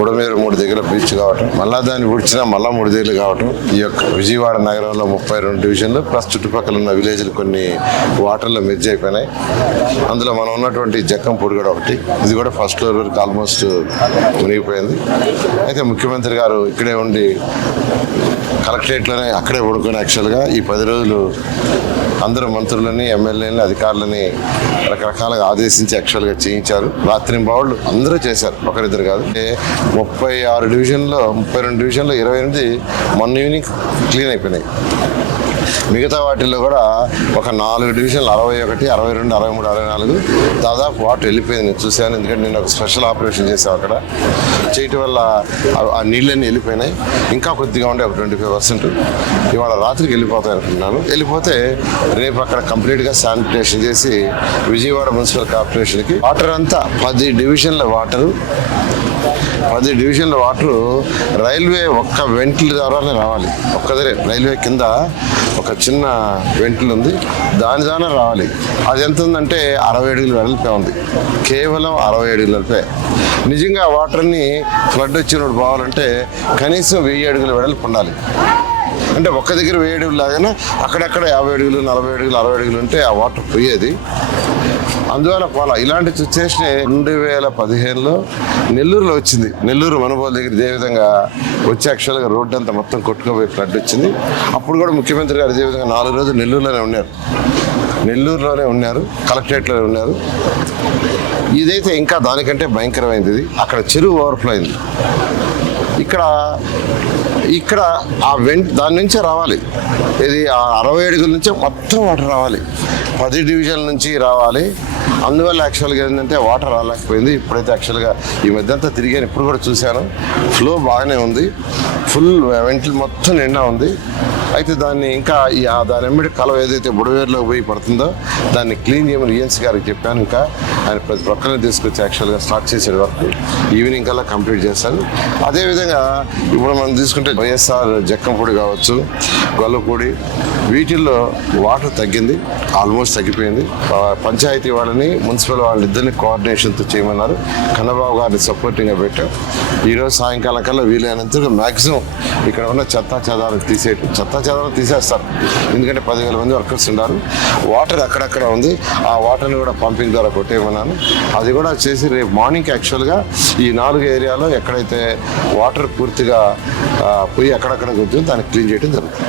ఉడమేరు మూడు దగ్గర బీచ్ కావటం మళ్ళా దాన్ని ఉడిచినా మళ్ళా మూడు దగ్గర కావటం ఈ యొక్క విజయవాడ నగరంలో ముప్పై రెండు డివిజన్లు ప్లస్ చుట్టుపక్కల ఉన్న విలేజ్లు కొన్ని వాటర్లో మెర్జ్ అయిపోయినాయి అందులో మనం ఉన్నటువంటి జక్కం పొడి కూడా ఒకటి ఇది కూడా ఫస్ట్ ఫ్లోర్ వరకు ఆల్మోస్ట్ మునిగిపోయింది అయితే ముఖ్యమంత్రి గారు ఇక్కడే ఉండి కలెక్టరేట్లోనే అక్కడే పడుకుని యాక్చువల్గా ఈ పది రోజులు అందరూ మంత్రులని ఎమ్మెల్యేలని అధికారులని రకరకాలుగా ఆదేశించి యాక్చువల్గా చేయించారు రాత్రింబావుళ్ళు అందరూ చేశారు ఒకరిద్దరు కాదు ముప్పై ఆరు డివిజన్లో ముప్పై రెండు డివిజన్లో ఇరవై ఎనిమిది మొన్న ఈవినింగ్ క్లీన్ అయిపోయినాయి మిగతా వాటిల్లో కూడా ఒక నాలుగు డివిజన్లు అరవై ఒకటి అరవై రెండు అరవై మూడు అరవై నాలుగు దాదాపు వాటర్ వెళ్ళిపోయింది నేను చూశాను ఎందుకంటే నేను ఒక స్పెషల్ ఆపరేషన్ చేసాను అక్కడ చేయటం వల్ల ఆ నీళ్ళన్నీ వెళ్ళిపోయినాయి ఇంకా కొద్దిగా ఉండే ఒక ట్వంటీ ఫైవ్ పర్సెంట్ ఇవాళ రాత్రికి వెళ్ళిపోతాయి అనుకుంటున్నాను వెళ్ళిపోతే రేపు అక్కడ కంప్లీట్గా శానిటేషన్ చేసి విజయవాడ మున్సిపల్ కార్పొరేషన్కి వాటర్ అంతా పది డివిజన్ల వాటరు పది డివిజన్ల వాటర్ రైల్వే ఒక్క వెంటిల్ ద్వారానే రావాలి ఒక్క రైల్వే కింద ఒక చిన్న వెంటిల్ ఉంది దాని ద్వారా రావాలి అది ఎంత ఉందంటే అరవై అడుగుల వెడల్పే ఉంది కేవలం అరవై అడుగులు వెడల్పే నిజంగా వాటర్ని ఫ్లడ్ వచ్చినప్పుడు పోవాలంటే కనీసం వెయ్యి అడుగుల వెడల్పు ఉండాలి అంటే ఒక్క దగ్గర వెయ్యి అడుగులు లాగానే అక్కడక్కడ యాభై అడుగులు నలభై అడుగులు అరవై అడుగులు ఉంటే ఆ వాటర్ పోయేది అందువల్ల పోలా ఇలాంటి సిచ్యువేషన్ రెండు వేల పదిహేనులో నెల్లూరులో వచ్చింది నెల్లూరు మనుబోల్ దగ్గర ఇదే విధంగా వచ్చి యాక్చువల్గా రోడ్డు అంతా మొత్తం కొట్టుకోపోయి ఫ్లడ్ వచ్చింది అప్పుడు కూడా ముఖ్యమంత్రి గారు ఇదే విధంగా నాలుగు రోజులు నెల్లూరులోనే ఉన్నారు నెల్లూరులోనే ఉన్నారు కలెక్టరేట్లోనే ఉన్నారు ఇదైతే ఇంకా దానికంటే భయంకరమైంది అక్కడ చెరువు ఓవర్ఫ్లో అయింది ఇక్కడ ఇక్కడ ఆ వెంట దాని నుంచే రావాలి ఇది ఆ అరవై అడుగుల నుంచే మొత్తం వాటర్ రావాలి పది డివిజన్ల నుంచి రావాలి అందువల్ల యాక్చువల్గా ఏంటంటే వాటర్ రాలేకపోయింది ఇప్పుడైతే యాక్చువల్గా ఈ మధ్య అంతా తిరిగాను ఇప్పుడు కూడా చూశాను ఫ్లో బాగానే ఉంది ఫుల్ వెంటలు మొత్తం నిండా ఉంది అయితే దాన్ని ఇంకా దాని ఎమ్మడి కలవ ఏదైతే బుడవేరులో పోయి పడుతుందో దాన్ని క్లీన్ చేయమని ఈఎన్సీ గారికి చెప్పాను ఇంకా ఆయన ప్రతి ప్రక్కనే తీసుకొచ్చి యాక్చువల్గా స్టార్ట్ చేసే వరకు ఈవినింగ్ కల్లా కంప్లీట్ చేశాను అదేవిధంగా ముఖ్యంగా ఇప్పుడు మనం తీసుకుంటే వైఎస్ఆర్ జక్కంపొడి కావచ్చు గొల్లపొడి వీటిల్లో వాటర్ తగ్గింది ఆల్మోస్ట్ తగ్గిపోయింది పంచాయతీ వాళ్ళని మున్సిపల్ వాళ్ళిద్దరిని కోఆర్డినేషన్తో చేయమన్నారు కన్నబాబు గారిని సపోర్టింగ్గా పెట్టాం ఈరోజు సాయంకాలం కల్లా వీలైనంత మ్యాక్సిమం ఇక్కడ ఉన్న చెత్తా చెదారం తీసేయటం చెత్తా చెదారం తీసేస్తారు ఎందుకంటే పదివేల మంది వర్కర్స్ ఉన్నారు వాటర్ అక్కడక్కడ ఉంది ఆ వాటర్ని కూడా పంపింగ్ ద్వారా కొట్టేయమన్నాను అది కూడా చేసి రేపు మార్నింగ్ యాక్చువల్గా ఈ నాలుగు ఏరియాలో ఎక్కడైతే వాటర్ వాటర్ పూర్తిగా పోయి అక్కడక్కడ కూర్చొని దాన్ని క్లీన్ చేయడం జరుగుతుంది